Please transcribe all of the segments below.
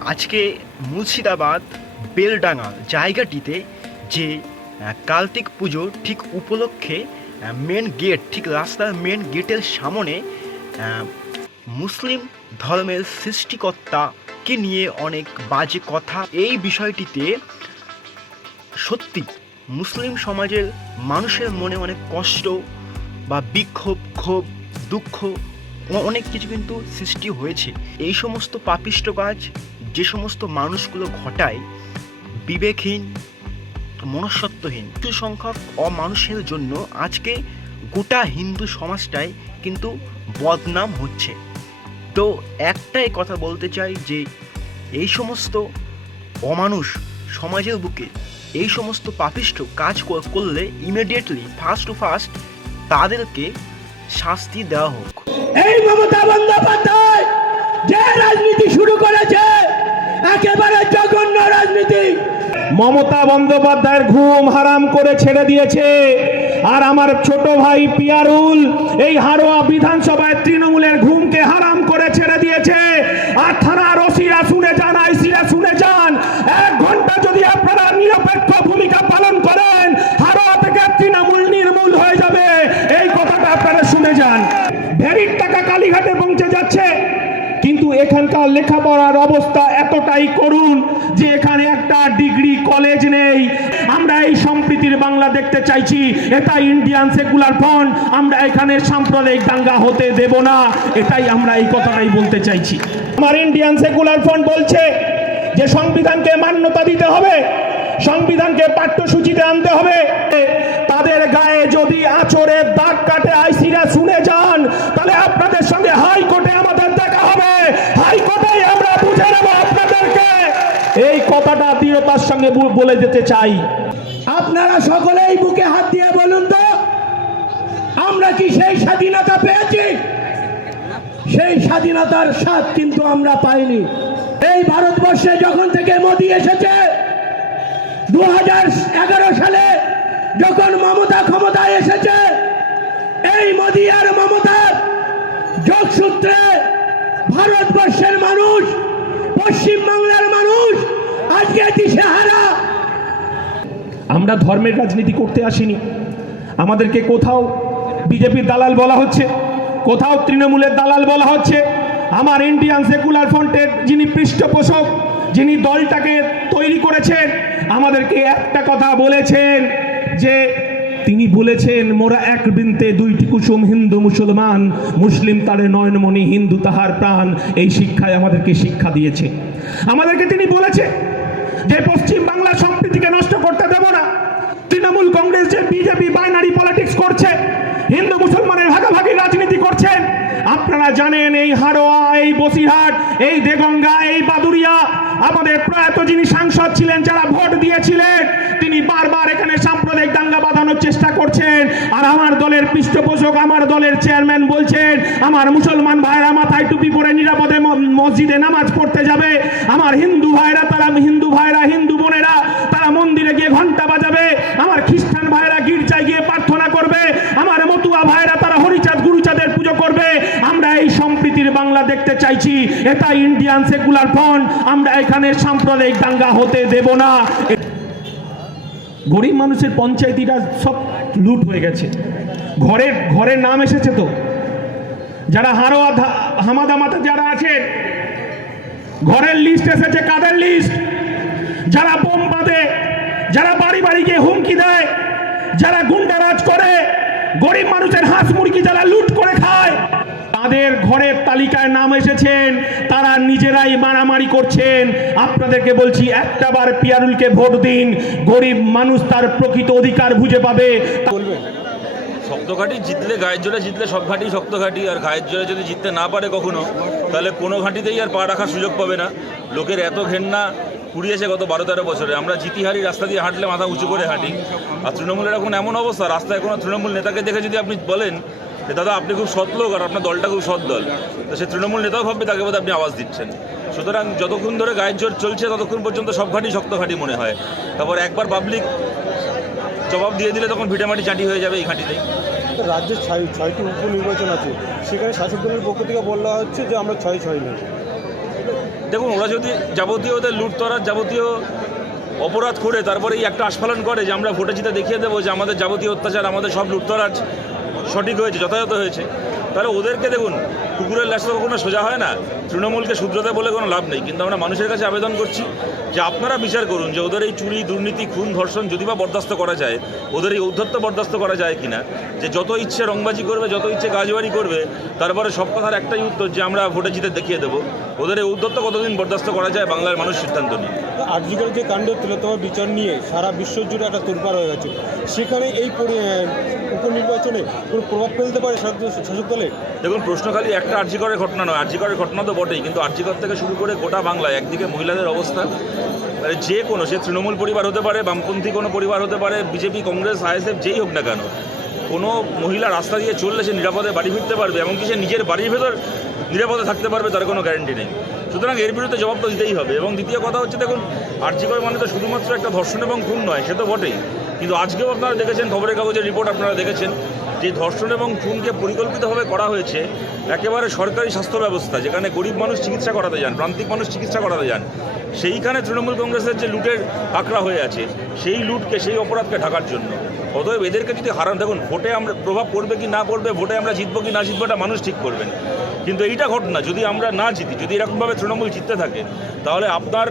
আজকে মুর্শিদাবাদ বেলডাঙ্গা জায়গাটিতে যে কার্তিক পুজো ঠিক উপলক্ষে মেন গেট ঠিক রাস্তার মেন গেটের সামনে মুসলিম ধর্মের সৃষ্টিকর্তাকে নিয়ে অনেক বাজে কথা। এই বিষয়টিতে সত্যি মুসলিম সমাজের মানুষের মনে অনেক কষ্ট বা বিক্ষোভ, ক্ষোভ, দুঃখ অনেক কিছু কিন্তু সৃষ্টি হয়েছে। এই সমস্ত পাপিষ্ট কাজ যে সমস্ত মানুষগুলো ঘটায়, বিবেকহীন মনসত্বহীন কিছু সংখ্যক অমানুষের জন্য আজকে গোটা হিন্দু সমাজটাই কিন্তু বদনাম হচ্ছে। তো একটাই কথা বলতে চাই যে, এই সমস্ত অমানুষ সমাজের বুকে, এই সমস্ত পাপিষ্ট কাজ করলে ইমিডিয়েটলি ফার্স্ট টু ফার্স্ট তাদেরকে শাস্তি দেওয়া হোক। এই মমতা বন্দ্যোপাধ্যায়, যে রাজনীতি শুরু করেছে একেবারে জঘন্য রাজনীতি। মমতা বন্দ্যোপাধ্যায়ের ঘুম হারাম করে ছেড়ে দিয়েছে। আর আমার ছোট ভাই পিয়ারুল এই হারোয়া বিধানসভায় তৃণমূলের ঘুমকে হারাম করে ছেড়ে দিয়েছে। আর থানার ওসিরা শুনে যান, আইসিরা শুনে যান। এক ঘণ্টা যদি আপনারা নিরপেক্ষ ভূমিকা পালন করেন হারোয়া থেকে তৃণমূল নির্মূল হয়ে যাবে। এই কথাটা আপনারা শুনে যান। ভেরির টাকা কালীঘাটে পৌঁছে যাচ্ছে। এখানকার লেখাপড়ার অবস্থা এতটাই করুণ যে এখানে একটা ডিগ্রি কলেজ নেই। আমরা এই সম্প্রীতির বাংলা দেখতে চাইছি। এটা ইন্ডিয়ান সেকুলার ফ্রন্ট আমরা এখানে সাম্প্রদায়িক দাঙ্গা হতে দেব না। এটাই আমরা এই কথাটাই বলতে চাইছি। আমার ইন্ডিয়ান সেকুলার ফ্রন্ট বলছে যে সংবিধানকে মান্যতা দিতে হবে, সংবিধানকে পাঠ্যসূচিতে আনতে হবে। তাদের গায়ে যদি আচরের দাগ কাটে, আইসিরা শুনে যান, তাহলে আপনাদের সঙ্গে হাইকোর্টে আমাদের দেখা হবে হাইকোর্টে আমরা বুঝে নেব আপনাদেরকে এই দৃঢ়তার সঙ্গে বলে যেতে চাই। আপনারা সকলেই বুকে হাত দিয়ে বলুন তো, আমরা কি সেই স্বাধীনতা পেয়েছি? সেই স্বাধীনতার স্বাদ কিন্তু আমরা পাইনি। এই ভারতবর্ষে যখন থেকে মোদী এসেছে দু হাজার এগারো সালে যখন মমতা ক্ষমতায় এসেছে, এই মোদী আর মমতার যোগসূত্রে ভারতবর্ষের মানুষ, পশ্চিমবাংলার মানুষ আমরা ধর্মের রাজনীতি করতে আসিনি। আমাদেরকে কোথাও বিজেপির দালাল বলা হচ্ছে, কোথাও তৃণমূলের দালাল বলা হচ্ছে। আমার ইন্ডিয়ান সেকুলার ফ্রন্টের যিনি পৃষ্ঠপোষক, যিনি দলটাকে তৈরি করেছেন, আমাদেরকে একটা কথা বলেছেন যে, তিনি বলেছেন, মোরা এক বৃন্তে দুইটি কুসুম হিন্দু মুসলমান, মুসলিম তারে নয়নমণি হিন্দু তাহার প্রাণ। এই শিক্ষায় আমাদেরকে শিক্ষা দিয়েছে। আমাদেরকে তিনি বলেছে যে পশ্চিম বাংলা সম্প্রীতিকে নষ্ট করতে দেব না। তৃণমূল কংগ্রেস যে বিজেপি বাইনারি পলিটিক্স করছে হিন্দু মুসলমানের ভাগাভাগি রাজনীতি করছেন। আপনারা জানেন এই হাড়োয়া, এই বসিরহাট, এই দেগঙ্গা, এই বাদুরিয়া আমাদের প্রয়াত যিনি সাংসদ ছিলেন, যারা ভোট দিয়েছিলেন, তিনি বারবার এখানে সাম্প্রদায়িক দাঙ্গা বাঁধানোর চেষ্টা করছেন। আর আমার দলের পৃষ্ঠপোষক, আমার দলের চেয়ারম্যান বলছেন, আমার মুসলমান ভাইরা মাথায় টুপি পরে নিরাপদে মসজিদে নামাজ পড়তে যাবে। আমার হিন্দু ভাইরা, তারা হিন্দু ভাইরা, হিন্দু বোনেরা, তারা মন্দিরে গিয়ে ঘণ্টা বাজাবে। আমার খ্রিস্টান ভাইরা গির্জায় গিয়ে প্রার্থনা করবে মতুয়া ভাইরা, তারা হরিচাঁদ, গুরুচাঁদের পুজো করবে। আমরা এই সম্প্রীতির বাংলা দেখতে চাইছি। এটা ইন্ডিয়ান সেকুলার ফ্রন্ট আমরা এখানে সাম্প্রদায়িক দাঙ্গা হতে দেব না। গরিব মানুষের পঞ্চায়েতিরা সব লুট হয়ে গেছে। ঘরের ঘরের নাম এসেছে তো। যারা হারোয়া, ধা- হামাদামাতে যারা আছেন, ঘরের লিস্ট এসেছে, কাদের লিস্ট যারা বোম বাঁধে, যারা বাড়ি বাড়ি গিয়ে হুমকি দেয়, যারা গুন্ডারাজ করে গরিব মানুষের হাঁস মুরগি যারা লুট করে খায় তাদের ঘরের তালিকায় নাম এসেছেন তারা নিজেরাই মারামারি করছেন। আপনাদেরকে বলছি একটাবার পিয়ারুলকে ভোট দিন গরিব মানুষ তার প্রকৃত অধিকার বুঝে পাবে। শক্ত ঘাঁটি জিতলে গায়ের জোরে জিতলে সব ঘাঁটি শক্ত ঘাঁটি আর গায়ের জোরে যদি জিততে না পারে কখনো তাহলে কোনো ঘাঁটিতেই আর পা রাখার সুযোগ পাবে না। লোকের এত ঘেন্না কুড়িয়েছে গত বারো তেরো বছরে। আমরা জিতিহারি রাস্তা দিয়ে হাঁটলে মাথা উঁচু করে হাঁটি। আর তৃণমূলের এখন এমন অবস্থা, রাস্তায় কোনো তৃণমূল নেতাকে দেখে যদি আপনি বলেন যে, দাদা, আপনি খুব সৎ লোক আর আপনার দলটা খুব সৎ দল। তো সে তৃণমূল নেতাও ভাববে, তাকে বোধহয় আপনি আওয়াজ দিচ্ছেন। সুতরাং যতক্ষণ ধরে গায়ের জোর চলছে, ততক্ষণ পর্যন্ত সব ঘাঁটি শক্ত ঘাঁটি মনে হয়। তারপর একবার পাবলিক জবাব দিয়ে দিলে তখন ভিটামাটি চাঁটি হয়ে যাবে এই ঘাঁটিতেই। তো রাজ্যের ছয় ছয়টি উপনির্বাচন আছে। সেখানে শাসক দলের পক্ষ থেকে বলা হচ্ছে যে, আমরা ছয় ছয় নেব দেখুন, ওরা যদি যাবতীয় ওদের লুটতরার যাবতীয় অপরাধ করে, তারপরে এই একটা আস্ফালন করে যে আমরা ভোটে জিতে দেখিয়ে দেবো যে আমাদের যাবতীয় অত্যাচার, আমাদের সব লুটতরাজ সঠিক হয়েছে, যথাযথ হয়েছে। তাহলে ওদেরকে দেখুন, কুকুরের লাশ তো কখনো সোজা হয় না। তৃণমূলকে শুধরাতে বলে কোনো লাভ নেই। কিন্তু আমরা মানুষের কাছে আবেদন করছি যে আপনারা বিচার করুন যে ওদের এই চুরি, দুর্নীতি, খুন, ধর্ষণ যদি বা বরদাস্ত করা যায়, ওদের এই ঔদ্ধত্য বরদাস্ত করা যায় কিনা, যে যত ইচ্ছে রংবাজি করবে, যত ইচ্ছে গাজবাড়ি করবে, তারপরে সব কথার একটাই উত্তর যে আমরা ভোটে জিতে দেখিয়ে দেবো। ওদের এই ঔদ্ধত্য কতদিন বরদাস্ত করা যায়, বাংলার মানুষ সিদ্ধান্ত নিয়ে আর্জিকাল যে কাণ্ড তিলোত্তমা বিচার নিয়ে সারা বিশ্ব জুড়ে একটা তোলপাড় হয়ে গেছে। সেখানে এই উপনির্বাচনে কোনো প্রভাব ফেলতে পারে শাসক- দলের দেখুন, প্রশ্ন খালি একটা আর্যিকরের ঘটনা নয়, আর্যিকরের ঘটনা তো বটেই, কিন্তু আর্যিকর থেকে শুরু করে গোটা বাংলায় একদিকে মহিলাদের অবস্থা মানে যে কোনো, সে তৃণমূল পরিবার হতে পারে, বামপন্থী কোনো পরিবার হতে পারে, বিজেপি, কংগ্রেস আইএসএফ যেই হোক না কেন, কোনো মহিলা রাস্তা দিয়ে চললে সে নিরাপদে বাড়ি ফিরতে পারবে, এমনকি সে নিজের বাড়ির ভেতর নিরাপদে থাকতে পারবে, তার কোনো গ্যারেন্টি নেই। সুতরাং এর বিরুদ্ধে জবাব তো দিতেই হবে। এবং দ্বিতীয় কথা হচ্ছে, দেখুন আর্যিকর মানে তো শুধুমাত্র একটা ধর্ষণ এবং খুন নয়, সে তো বটেই। কিন্তু আজকেও আপনারা দেখেছেন, খবরের কাগজের রিপোর্ট আপনারা দেখেছেন, যে ধর্ষণ এবং খুনকে পরিকল্পিতভাবে করা হয়েছে একেবারে সরকারি স্বাস্থ্য ব্যবস্থা, যেখানে গরিব মানুষ চিকিৎসা করাতে যান, প্রান্তিক মানুষ চিকিৎসা করাতে যান। সেইখানে তৃণমূল কংগ্রেসের যে লুটের আঁকড়া হয়ে আছে, সেই লুটকে, সেই অপরাধকে ঢাকার জন্য। অতএব এদেরকে যদি হারান, দেখুন, ভোটে আমরা প্রভাব পড়বে কি না পড়বে, ভোটে আমরা জিতবো কি না জিতবো, এটা মানুষ ঠিক করবেন। কিন্তু এইটা ঘটনা, যদি আমরা না জিতি, যদি এরকমভাবে তৃণমূল জিততে থাকে, তাহলে আপনার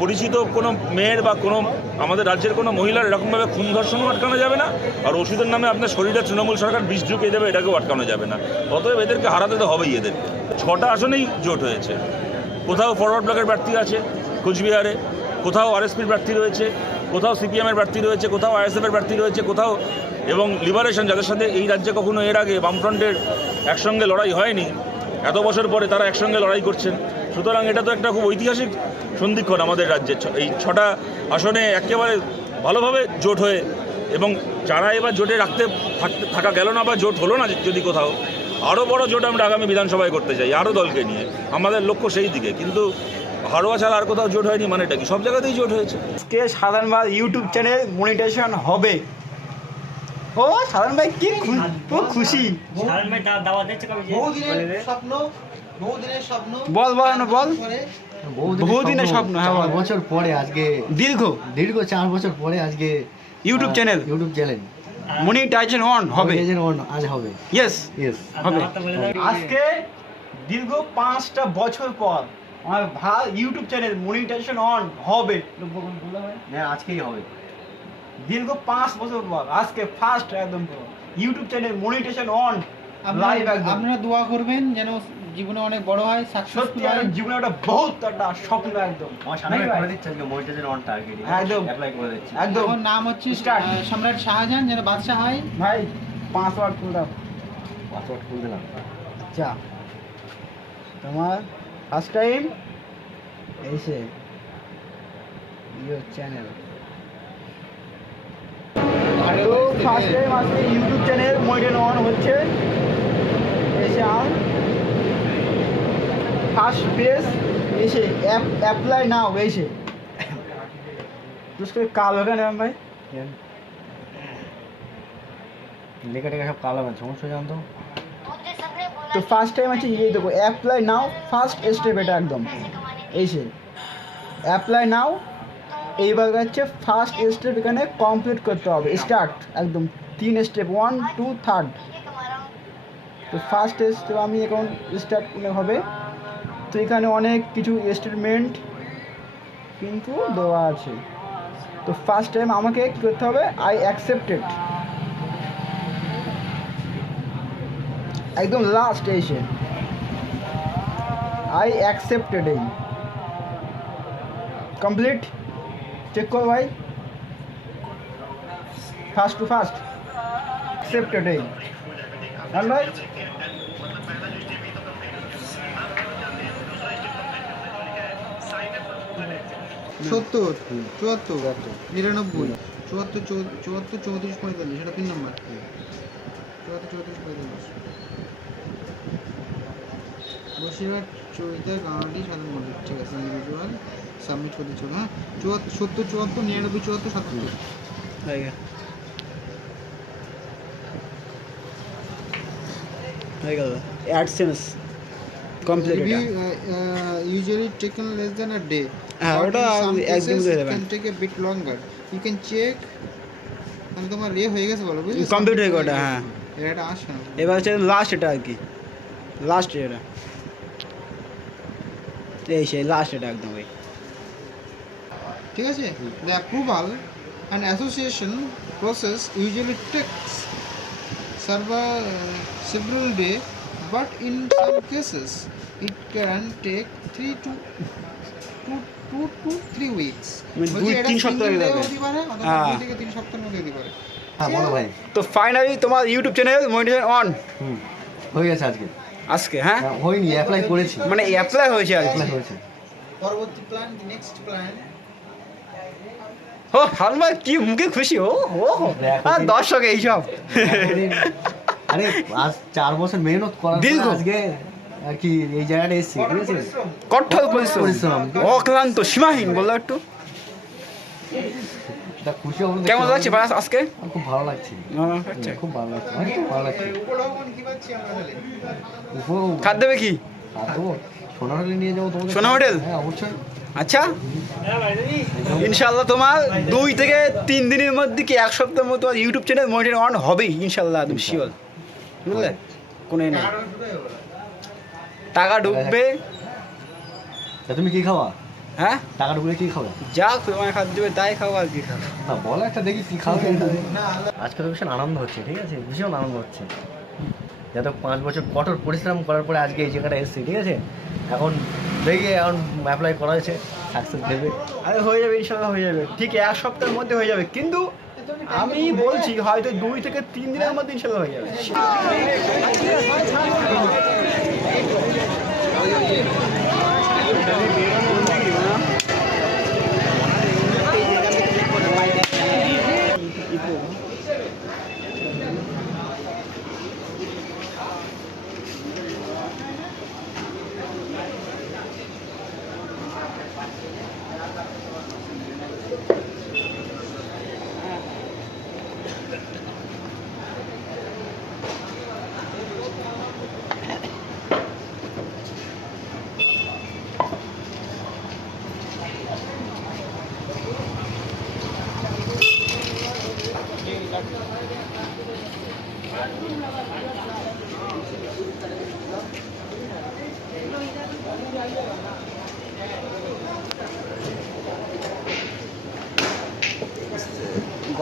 পরিচিত কোনো মেয়ের বা কোনো আমাদের রাজ্যের কোনো মহিলার এরকমভাবে খুন ধর্ষণও আটকানো যাবে না, আর ওষুধের নামে আপনার শরীরে তৃণমূল সরকার বিষ ঢুকিয়ে দেবে, এটাকেও আটকানো যাবে না। অতএব এদেরকে হারাতে তো হবেই এদের ছটা আসনেই জোট হয়েছে। কোথাও ফরওয়ার্ড ব্লকের প্রার্থী আছে কোচবিহারে, কোথাও আরএসপির প্রার্থী রয়েছে। কোথাও সিপিএমের প্রার্থী রয়েছে, কোথাও আইএসএফের প্রার্থী রয়েছে, কোথাও এবং লিবারেশন যাদের সাথে এই রাজ্যে কখনো এর আগে বামফ্রন্টের একসঙ্গে লড়াই হয়নি, এত বছর পরে তারা একসঙ্গে লড়াই করছেন। সুতরাং এটা তো একটা খুব ঐতিহাসিক সন্ধিক্ষণ আমাদের রাজ্যে এই ছটা আসনে একেবারে ভালোভাবে জোট হয়ে এবং যারা এবার জোটে রাখতে থাকা গেল না বা জোট হলো না যদি কোথাও আরও বড় জোট আমরা আগামী বিধানসভায় করতে চাই আরও দলকে নিয়ে। আমাদের লক্ষ্য সেই দিকে। কিন্তু হারোয়া ছাড়া আর কোথাও জোট হয়নি মানেটা কি? সব জায়গাতেই জোট হয়েছে। আজকে সাধারণ ভাই? ইউটিউব চ্যানেল মনিটাইজেশন হবে। ও সাধারণ ভাই কি খুব খুশি। বহুদিনের স্বপ্ন বহুদিনের স্বপ্ন। বল বল না বল। বহুদিনের স্বপ্ন, হ্যাঁ, বল। বছর পরে আজকে দীর্ঘ? দীর্ঘ চার বছর পরে আজকে YouTube channel YouTube channel monetization on হবে। অন আজ হবে। ইয়েস ইয়েস হবে। আজকে দীর্ঘ পাঁচটা বছর পর আমার ভাই ইউটিউব চ্যানেল মনিটাইজেশন অন হবে। হ্যাঁ আজকেই হবে। দীর্ঘ পাঁচ বছর পর আজকে ফার্স্ট একদম YouTube channel monetization on live একদম। আপনারা দোয়া করবেন যেন জীবনে অনেক বড় হয় সত্যি সাকসেসফুল হয় জীবনে একটা বহুত একটা স্বপ্ন একদম। ভাই? করে দিচ্ছে আজকে মনিটাইজেশন অন টার্গেট একদম। অ্যাপ্লাই করে দিচ্ছি। একদম। নাম হচ্ছে. আহ, সম্রাট শাহজাহান যেন বাদশাহ হয়। ভাই পাঁচ ওয়াট খুলে দাও পাসওয়ার্ড খুলে দিলাম আচ্ছা। তোমার ফার্স্ট টাইম এসে ইউর চ্যানেল তো ফার্স্ট টাইম আজকে ইউটিউব চ্যানেল মনিটর অন হচ্ছে। এসে আন ফার্স্ট পেজ এসে অ্যাপ অ্যাপ্লাই নাও এসে দুষ্করে কাল হবে না ভাই লেখা টেখা সব কালো আছে সমস্যা জানতো তো ফার্স্ট টাইম আছে ইয়ে দেবো অ্যাপ্লাই নাও ফার্স্ট স্টেপ এটা একদম। এই এসে অ্যাপ্লাই নাও এইবার হচ্ছে ফার্স্ট স্টেপ এখানে কমপ্লিট করতে হবে স্টার্ট একদম, তিন স্টেপ ওয়ান টু থার্ড তো ফার্স্ট স্টেপ আমি এখন স্টার্ট হবে। তো এখানে অনেক কিছু স্টেটমেন্ট কিন্তু দেওয়া আছে। তো ফার্স্ট টাইম আমাকে করতে হবে? আই অ্যাকসেপ্টেড একদম লাস্ট এসে। আই অ্যাকসেপ্টেড এই। কমপ্লিট চেক কর ভাই। ফার্স্ট টু ফার্স্ট অ্যাকসেপ্টেড এই। জান ভাই? সত্তর, চুয়াত্তর নিরানব্বই, চুয়াত্তর চৌ- চুয়াত্তর, চৌত্রিশ, পঁয়তাল্লিশ, এটা তিন নম্বর। চুয়াত্তর, চৌত্রিশ, পঁয়তাল্লিশ। বসিরহাট চৈতা গাঁটি সাধারণ মন্দির ঠিক আছে ইন্ডিভিজুয়াল সাবমিট করতে চলো হ্যাঁ? চুয়াত্তর সত্তর চুয়াত্তর নিরানব্বই চুয়াত্তর সাতাত্তর। হয়ে গেল। অ্যাডসেন্স be এটা। uh, usually taken less than হ্যাঁ, ওটা cases দিয়ে দেবেন। longer. You can check. মানে তোমার ইয়ে হয়ে গেছে বলো বুঝলি? Complete হয়ে গেছে, হ্যাঁ। এটা আসে না। এবার হচ্ছে লাস্ট এটা আর কি। লাস্ট এটা। লাস্টে এসে লাস্টে একদম ঠিক আছে? The approval and association process usually server several day but in some cases it can three to two to three weeks তিন সপ্তাহের মধ্যে। তো ফাইনালি তোমার ইউটিউব চ্যানেল মনিটাইজেশন অন হয়ে গেছে আজকে। আজকে হ্যাঁ? হ্যাঁ, হয়নি অ্যাপ্লাই করেছি। মানে অ্যাপ্লাই হয়েছে আর কি অ্যাপ্লাই হয়েছে। পরবর্তী প্ল্যান নেক্সট প্ল্যান ও হালমা কি মুখে খুশি? ও ও আর দর্শক এইসব। আরে আজ চার বছর মেহনত করার পরে দীর্ঘ। আজকে আর কি এই জায়গাটা এসেছি কঠোর পরিশ্রম। অক্লান্ত সীমাহীন বলল একটু। কেমন লাগছে বাস আজকে? খুব ভালো লাগছে। আচ্ছা। খুব ভালো লাগছে। খুব ভালো লাগছে। খাদ দেবে কি? সোনা হোটেলে নিয়ে যাব তোমাদের সোনা হোটেল? হ্যাঁ অবশ্যই। আচ্ছা। ইনশাল্লাহ তোমার দুই থেকে তিন দিনের মধ্যে কি এক সপ্তাহের মধ্যে তোমার ইউটিউব চ্যানেল মনিটাইজ অন হবেই ইনশাল্লাহ একদম শিওর। বুঝলে? কোনো নেই। টাকা ঢুকবে। তুমি কি খাওয়া হ্যাঁ? টাকা ঢুকলে কি খাবে? যা তোমার খাদ্য দেবে তাই খাব আর কি খাব না বলো একটা দেখি কি খাবে আজকে তো ভীষণ আনন্দ হচ্ছে ঠিক আছে? ভীষণ আনন্দ হচ্ছে। যত পাঁচ বছর কঠোর পরিশ্রম করার পরে আজকে এই জায়গাটা এসেছি ঠিক আছে? এখন দেখি এখন অ্যাপ্লাই করা হয়েছে সাকসেস দেবে। আরে হয়ে যাবে ইনশাল্লাহ হয়ে যাবে। ঠিক এক সপ্তাহের মধ্যে হয়ে যাবে কিন্তু আমি বলছি হয়তো দুই থেকে তিন দিনের মধ্যে ইনশাল্লাহ হয়ে যাবে।